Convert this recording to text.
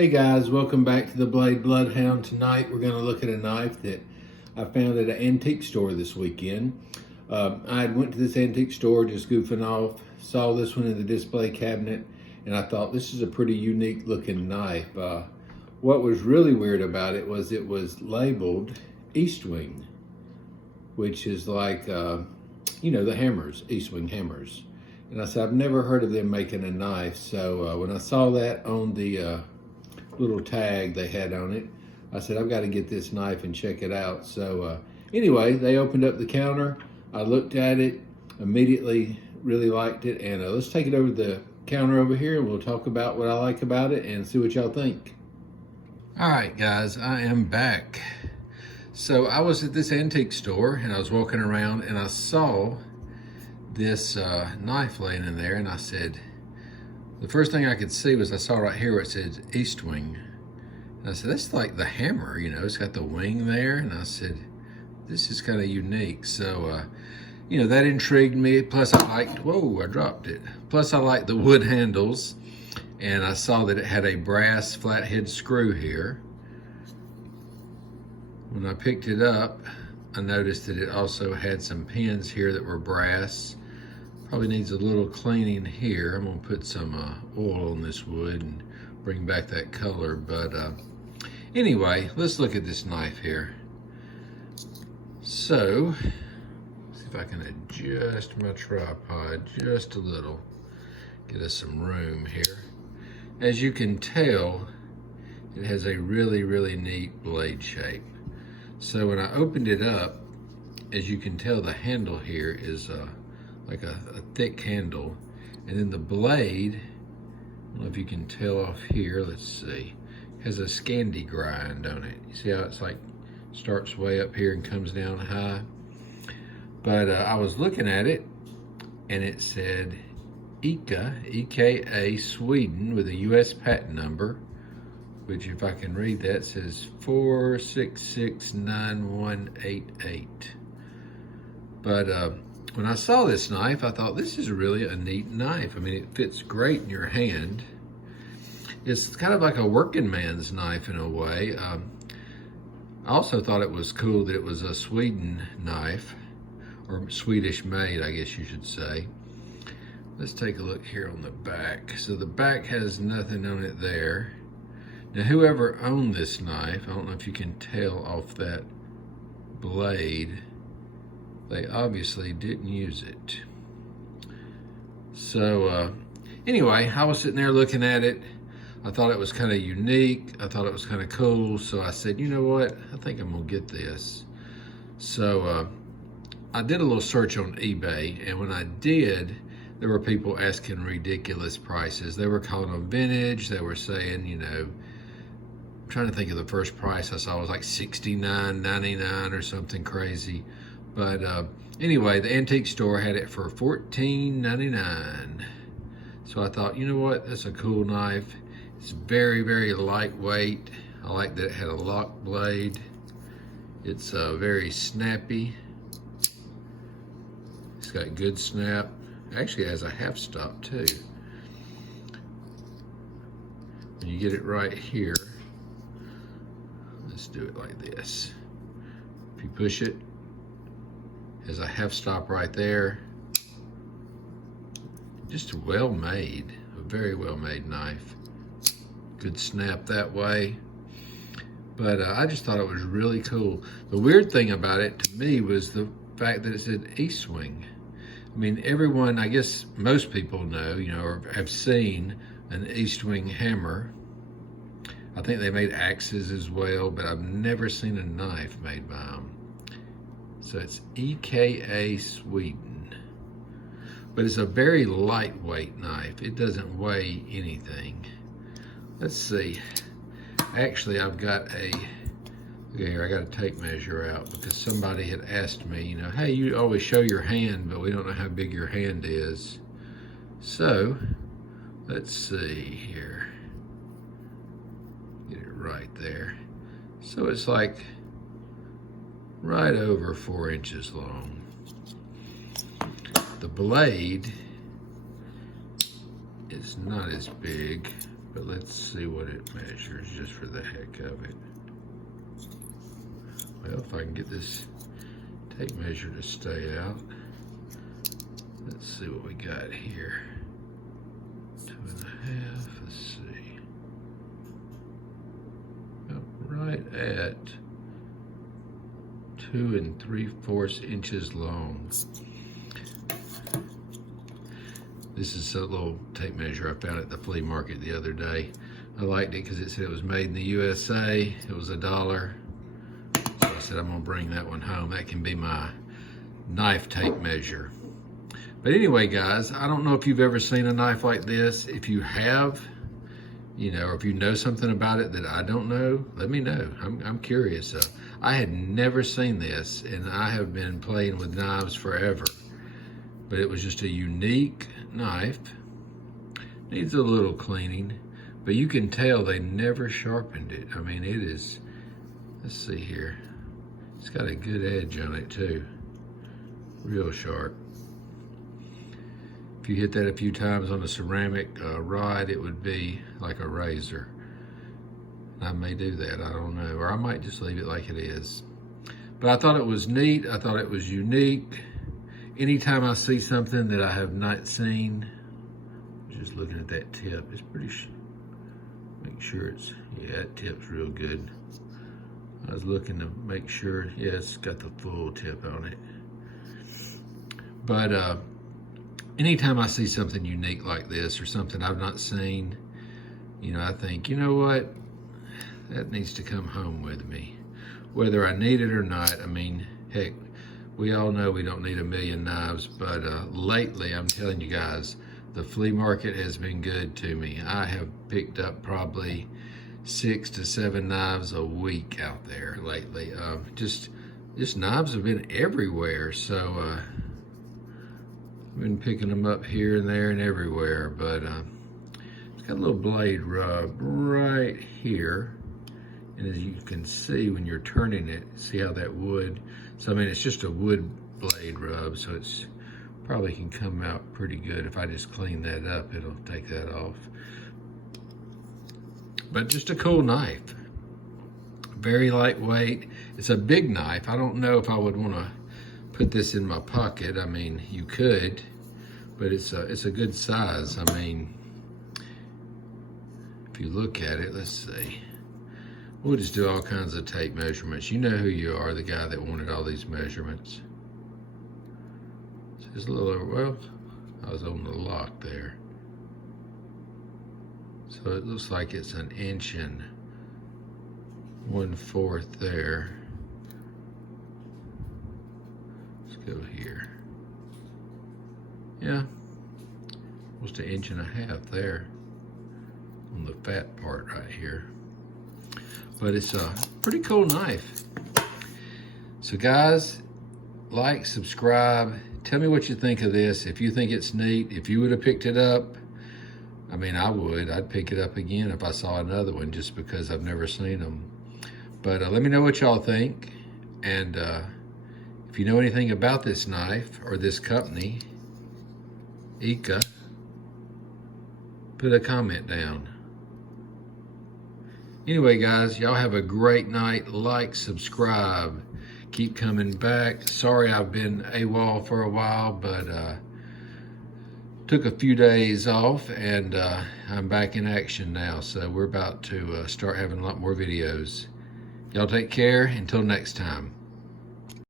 Hey guys, welcome back to the Blade Bloodhound. Tonight we're going to look at a knife that I found at an antique store this weekend. I went to this antique store just goofing off, saw this one in the display cabinet, and I thought this is a pretty unique looking knife. What was really weird about it was labeled Estwing, which is like, the hammers, Estwing hammers. And I said, I've never heard of them making a knife. So when I saw that on the little tag they had on it, I said, I've got to get this knife and check it out. So anyway, they opened up the counter. I looked at it, immediately really liked it. And let's take it over to the counter over here and we'll talk about what I like about it and see what y'all think. All right, guys, I am back. So I was at this antique store and I was walking around and I saw this knife laying in there, and I said, the first thing I could see was I saw right here where it says Estwing. And I said, that's like the hammer, it's got the wing there. And I said, this is kind of unique. So, that intrigued me. Plus I liked, whoa, I dropped it. Plus I liked the wood handles. And I saw that it had a brass flathead screw here. When I picked it up, I noticed that it also had some pins here that were brass. Probably needs a little cleaning here. I'm gonna put some oil on this wood and bring back that color. But anyway, let's look at this knife here. So, see if I can adjust my tripod just a little. Get us some room here. As you can tell, it has a really, really neat blade shape. So when I opened it up, as you can tell, the handle here is like a thick handle. And then the blade, I don't know if you can tell off here, let's see, has a Scandi grind on it. You see how it's like, starts way up here and comes down high? But I was looking at it and it said EKA Sweden with a US patent number, which if I can read that says 4669188. But when I saw this knife, I thought this is really a neat knife. I mean, it fits great in your hand. It's kind of like a working man's knife in a way. I also thought it was cool that it was a Sweden knife, or Swedish made, I guess you should say. Let's take a look here on the back. So the back has nothing on it there. Now, whoever owned this knife, I don't know if you can tell off that blade, they obviously didn't use it. So anyway, I was sitting there looking at it. I thought it was kind of unique. I thought it was kind of cool. So I said, you know what? I think I'm gonna get this. So I did a little search on eBay, and when I did, there were people asking ridiculous prices. They were calling them vintage. They were saying, I'm trying to think of the first price I saw was like $69.99 or something crazy. But anyway, the antique store had it for $14.99. So I thought, you know what? That's a cool knife. It's very, very lightweight. I like that it had a lock blade. It's very snappy. It's got good snap. Actually has a half stop too. When you get it right here, let's do it like this. If you push it, has a half stop right there. Just well made, a very well made knife. Good snap that way. But I just thought it was really cool. The weird thing about it to me was the fact that it said Estwing. I mean, everyone, I guess most people know, or have seen an Estwing hammer. I think they made axes as well, but I've never seen a knife made by them. So it's EKA Sweden. But it's a very lightweight knife. It doesn't weigh anything. Let's see. Actually, I've got a, here, I got a tape measure out because somebody had asked me, hey, you always show your hand, but we don't know how big your hand is. So, let's see here. Get it right there. So it's like right over 4 inches long. The blade is not as big. but let's see what it measures just for the heck of it. Well, if I can get this tape measure to stay out. Let's see what we got here. 2.5, let's see. About right at 2 3/4 inches long. This is a little tape measure I found at the flea market the other day. I liked it because it said it was made in the USA. It was $1. So I said I'm gonna bring that one home. That can be my knife tape measure. But anyway, guys, I don't know if you've ever seen a knife like this. If you have, you know, or if you know something about it that I don't know, let me know. I'm curious. I had never seen this, and I have been playing with knives forever. But it was just a unique knife. Needs a little cleaning, but you can tell they never sharpened it. I mean, it is, let's see here. It's got a good edge on it too. Real sharp. If you hit that a few times on a ceramic rod, it would be like a razor. I may do that, I don't know. Or I might just leave it like it is. But I thought it was neat, I thought it was unique. Anytime I see something that I have not seen, just looking at that tip, it's pretty, make sure it's, yeah, that tip's real good. I was looking to make sure, yeah, it's got the full tip on it. But anytime I see something unique like this or something I've not seen, you know, I think, you know what, that needs to come home with me. Whether I need it or not, I mean, heck, we all know we don't need a million knives, but lately, I'm telling you guys, the flea market has been good to me. I have picked up probably 6 to 7 knives a week out there lately. Just knives have been everywhere, so I've been picking them up here and there and everywhere, but it's got a little blade rub right here. And as you can see when you're turning it, see how that wood, so I mean, it's just a wood blade rub, so it's probably can come out pretty good. If I just clean that up, it'll take that off. But just a cool knife. Very lightweight. It's a big knife. I don't know if I would want to put this in my pocket. I mean, you could, but it's a good size. I mean, if you look at it, let's see. We'll just do all kinds of tape measurements. You know who you are, the guy that wanted all these measurements. So it's a little over, well, I was on the lock there. So it looks like it's 1 1/4 there. Let's go here. Yeah, almost 1.5 inches there on the fat part right here. But it's a pretty cool knife. So guys, like, subscribe, tell me what you think of this. If you think it's neat, if you would have picked it up, I mean, I would. I'd pick it up again if I saw another one, just because I've never seen them. But let me know what y'all think. And if you know anything about this knife or this company, EKA, put a comment down. Anyway, guys, y'all have a great night. Like, subscribe, keep coming back. Sorry I've been AWOL for a while, but took a few days off, and I'm back in action now. So we're about to start having a lot more videos. Y'all take care. Until next time.